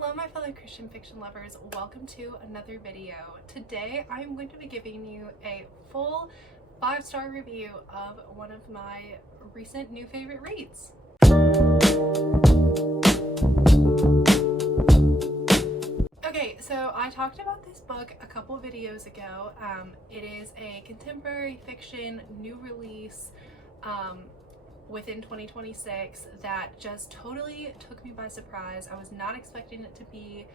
Hello my fellow Christian fiction lovers, welcome to another video. Today I'm going to be giving you a full 5-star review of one of my recent new favorite reads. Okay, so I talked about this book a couple videos ago. It is a contemporary fiction new release within 2026 that just totally took me by surprise. I was not expecting it to be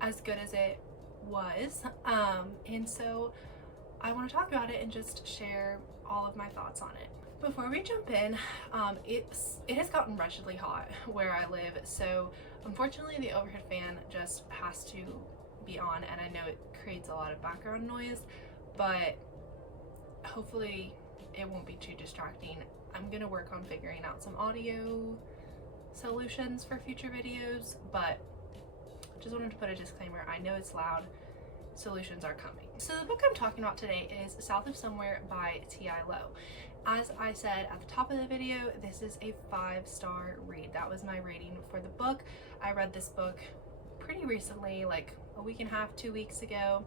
as good as it was, and so I want to talk about it and just share all of my thoughts on it. Before we jump in, it has gotten wretchedly hot where I live, so unfortunately the overhead fan just has to be on, and I know it creates a lot of background noise, but hopefully it won't be too distracting. I'm gonna work on figuring out some audio solutions for future videos, but just wanted to put a disclaimer. I know it's loud. Solutions are coming. So the book I'm talking about today is South of Somewhere by T.I. Lowe. As I said at the top of the video, this is a 5-star read. That was my rating for the book. I read this book pretty recently, like a week and a half, 2 weeks ago.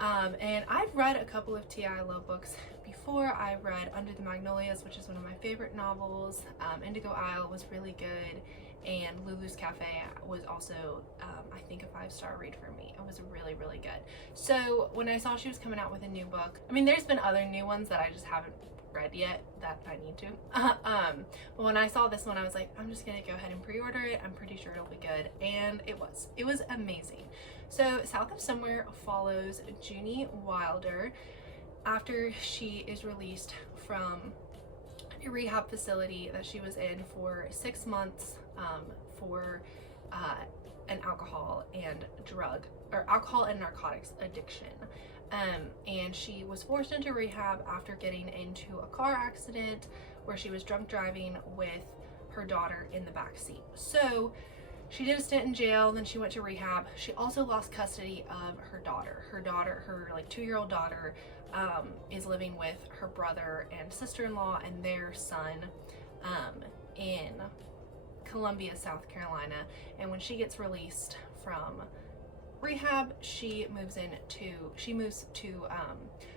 And I've read a couple of T.I. Lowe books before. I read Under the Magnolias, which is one of my favorite novels. Indigo Isle was really good, and Lulu's Cafe was also, I think, a 5-star read for me. It was really, really good. So when I saw she was coming out with a new book, I mean, there's been other new ones that I just haven't read yet that I need to. But when I saw this one, I was like, I'm just gonna go ahead and pre-order it. I'm pretty sure it'll be good, and it was amazing. So South of Somewhere follows Junie Wilder after she is released from a rehab facility that she was in for 6 months for an alcohol and narcotics addiction. And she was forced into rehab after getting into a car accident where she was drunk driving with her daughter in the back seat. So she did a stint in jail, then she went to rehab. She also lost custody of her daughter. Her like 2-year-old daughter, is living with her brother and sister-in-law and their son in Columbia, South Carolina. And when she gets released from rehab, she moves to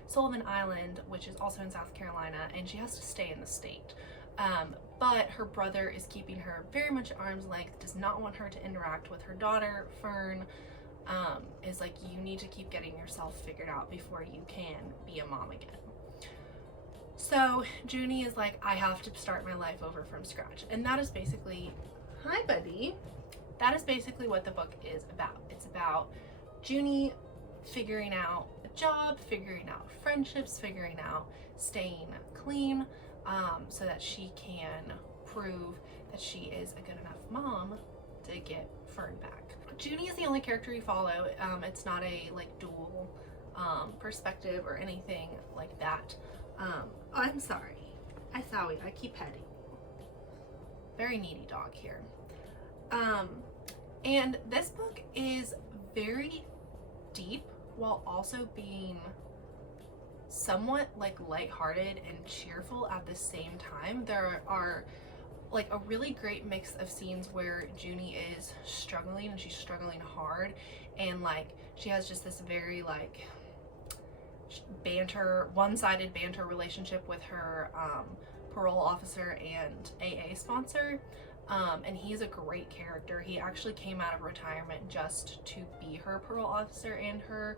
Sullivan Island, which is also in South Carolina, and she has to stay in the state. But her brother is keeping her very much at arm's length, does not want her to interact with her daughter. Fern is like, you need to keep getting yourself figured out before you can be a mom again. So Junie is like, I have to start my life over from scratch. And that is basically, hi buddy, that is basically what the book is about. It's about Junie figuring out a job, figuring out friendships, figuring out staying clean, so that she can prove that she is a good enough mom to get Fern back. Junie is the only character you follow. It's not a like dual perspective or anything like that. I'm sorry. I keep petting. Very needy dog here. And this book is very deep while also being somewhat like lighthearted and cheerful at the same time. There are like a really great mix of scenes where Junie is struggling, and she's struggling hard, and like she has just this very like one-sided banter relationship with her parole officer and AA sponsor. And he's a great character. He actually came out of retirement just to be her parole officer and her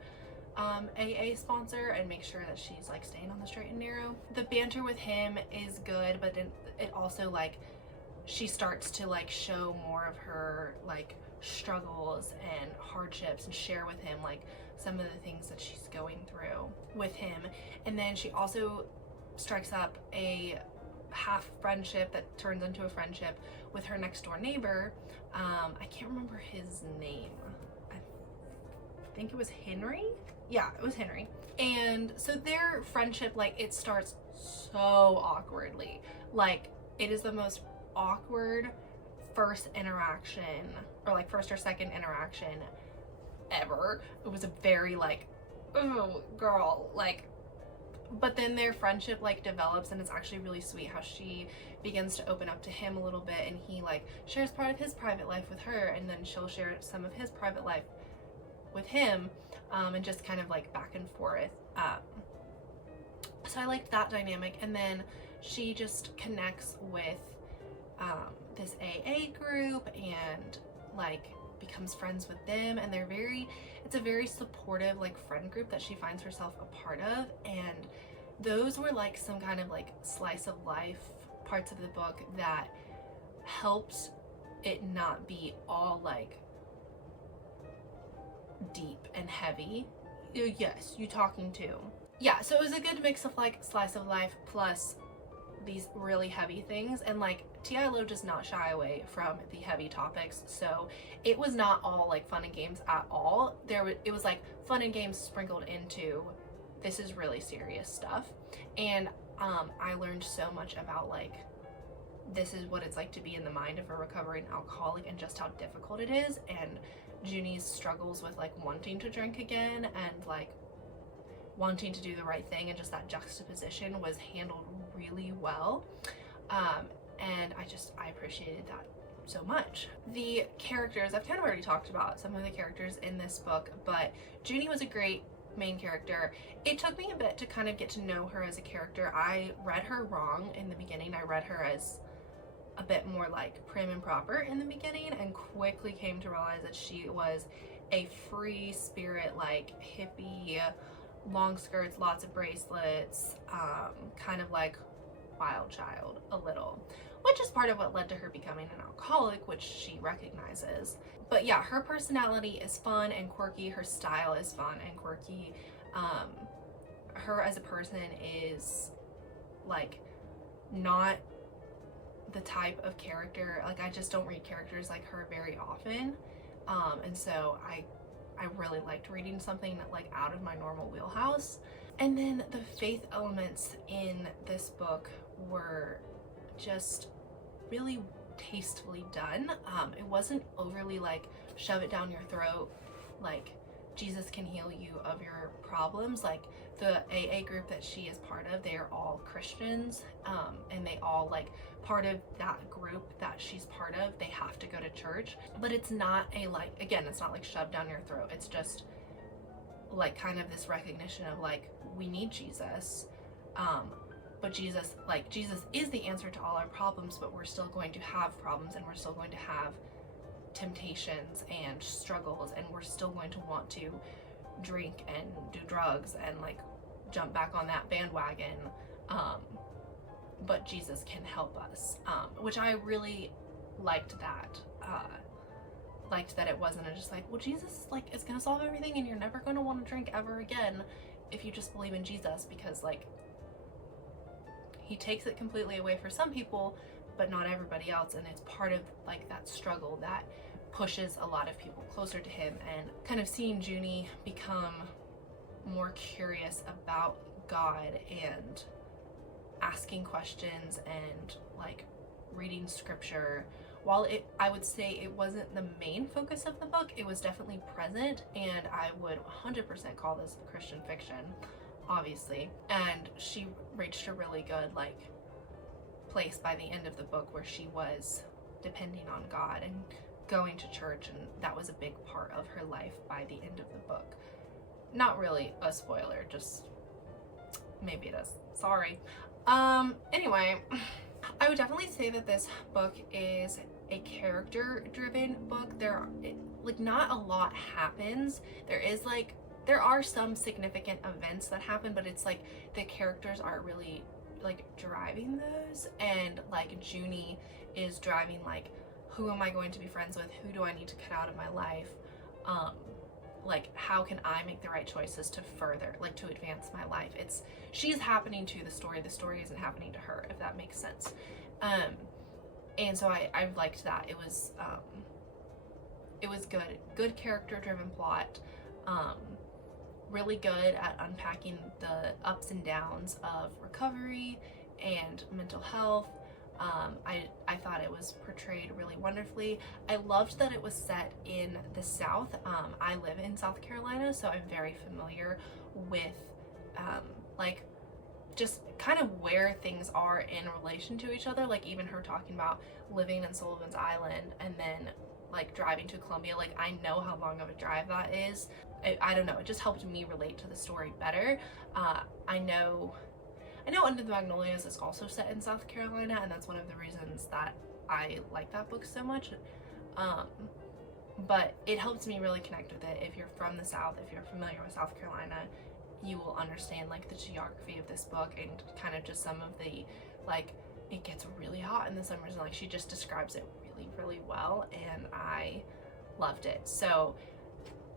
AA sponsor and make sure that she's like staying on the straight and narrow. The banter with him is good, but then it also like she starts to like show more of her like struggles and hardships and share with him like some of the things that she's going through with him. And then she also strikes up a half friendship that turns into a friendship with her next door neighbor. I can't remember his name. I think it was Henry. Yeah, it was Henry. And so their friendship, like, it starts so awkwardly. Like, it is the most awkward first interaction, or like first or second interaction ever. It was a very like, oh girl, like but then their friendship like develops, and it's actually really sweet how she begins to open up to him a little bit, and he like shares part of his private life with her, and then she'll share some of his private life with him, and just kind of like back and forth. So I liked that dynamic. And then she just connects with this AA group and like becomes friends with them, and it's a very supportive like friend group that she finds herself a part of. And those were like some kind of like slice of life parts of the book that helped it not be all like deep and heavy. Yes, you talking to. Yeah, so it was a good mix of like slice of life plus these really heavy things, and like T.I. Lowe does not shy away from the heavy topics, so it was not all like fun and games at all. It was like fun and games sprinkled into this is really serious stuff. And I learned so much about like this is what it's like to be in the mind of a recovering alcoholic and just how difficult it is, and Junie's struggles with like wanting to drink again and like wanting to do the right thing, and just that juxtaposition was handled really well. And I appreciated that so much. The characters, I've kind of already talked about some of the characters in this book, but Junie was a great main character. It took me a bit to kind of get to know her as a character. I read her wrong in the beginning. I read her as a bit more like prim and proper in the beginning, and quickly came to realize that she was a free spirit, like hippie, long skirts, lots of bracelets, kind of like wild child a little, which is part of what led to her becoming an alcoholic, which she recognizes. But yeah, her personality is fun and quirky. Her style is fun and quirky. Her as a person is like not the type of character, like I just don't read characters like her very often. And so I really liked reading something like out of my normal wheelhouse. And then the faith elements in this book were just really tastefully done. It wasn't overly like shove it down your throat, like Jesus can heal you of your problems. Like the AA group that she is part of, they are all Christians, and they all like part of that group that she's part of, they have to go to church. But it's not a like, again, it's not like shoved down your throat. It's just like kind of this recognition of like we need Jesus, but Jesus is the answer to all our problems, but we're still going to have problems, and we're still going to have temptations and struggles, and we're still going to want to drink and do drugs and like jump back on that bandwagon, but Jesus can help us, which I really liked that. Liked that it wasn't just like, well, Jesus like is gonna solve everything and you're never gonna want to drink ever again if you just believe in Jesus, because like he takes it completely away for some people but not everybody else, and it's part of like that struggle that pushes a lot of people closer to him. And kind of seeing Junie become more curious about God and asking questions and like reading scripture, while I would say it wasn't the main focus of the book, it was definitely present, and I would 100% call this Christian fiction, obviously. And she reached a really good like place by the end of the book where she was depending on God and going to church, and that was a big part of her life by the end of the book. Not really a spoiler, just maybe it is. Sorry. Anyway, I would definitely say that this book is a character-driven book. Like not a lot happens. There are some significant events that happen, but it's like the characters are really like driving those, and like Junie is driving like, who am I going to be friends with? Who do I need to cut out of my life? Like how can I make the right choices to further, like to advance my life? She's happening to the story isn't happening to her, if that makes sense. And so I liked that. It was good character driven plot, really good at unpacking the ups and downs of recovery and mental health. I thought it was portrayed really wonderfully. I loved that it was set in the South. I live in South Carolina, so I'm very familiar with like just kind of where things are in relation to each other. Like even her talking about living in Sullivan's Island and then like driving to Columbia, like I know how long of a drive that is. I don't know, it just helped me relate to the story better. I know Under the Magnolias is also set in South Carolina, and that's one of the reasons that I like that book so much. But it helps me really connect with it. If you're from the South, if you're familiar with South Carolina, you will understand like the geography of this book and kind of just some of the, like, it gets really hot in the summers, and like she just describes it really, really well, and I loved it. So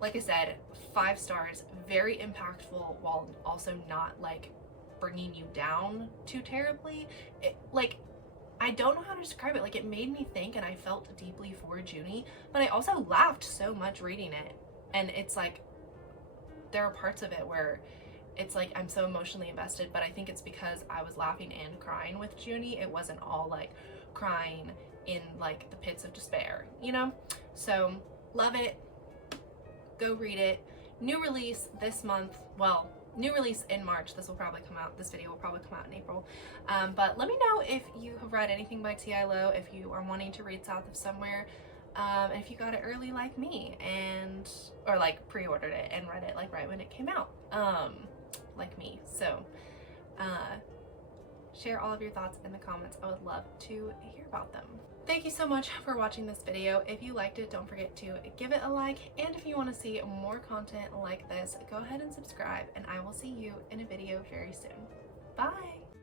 like I said, 5 stars, very impactful while also not like bringing you down too terribly. Like, I don't know how to describe it. Like, it made me think and I felt deeply for Junie, but I also laughed so much reading it. And it's like, there are parts of it where it's like I'm so emotionally invested, but I think it's because I was laughing and crying with Junie. It wasn't all like crying in like the pits of despair, you know? So love it. Go read it. New release this month. Well, new release in March. This video will probably come out in April. But let me know if you have read anything by T.I. Lowe, if you are wanting to read South of Somewhere, and if you got it early like me, or like pre-ordered it and read it like right when it came out, like me. So share all of your thoughts in the comments. I would love to hear about them. Thank you so much for watching this video. If you liked it, don't forget to give it a like, and if you want to see more content like this, go ahead and subscribe, and I will see you in a video very soon. Bye!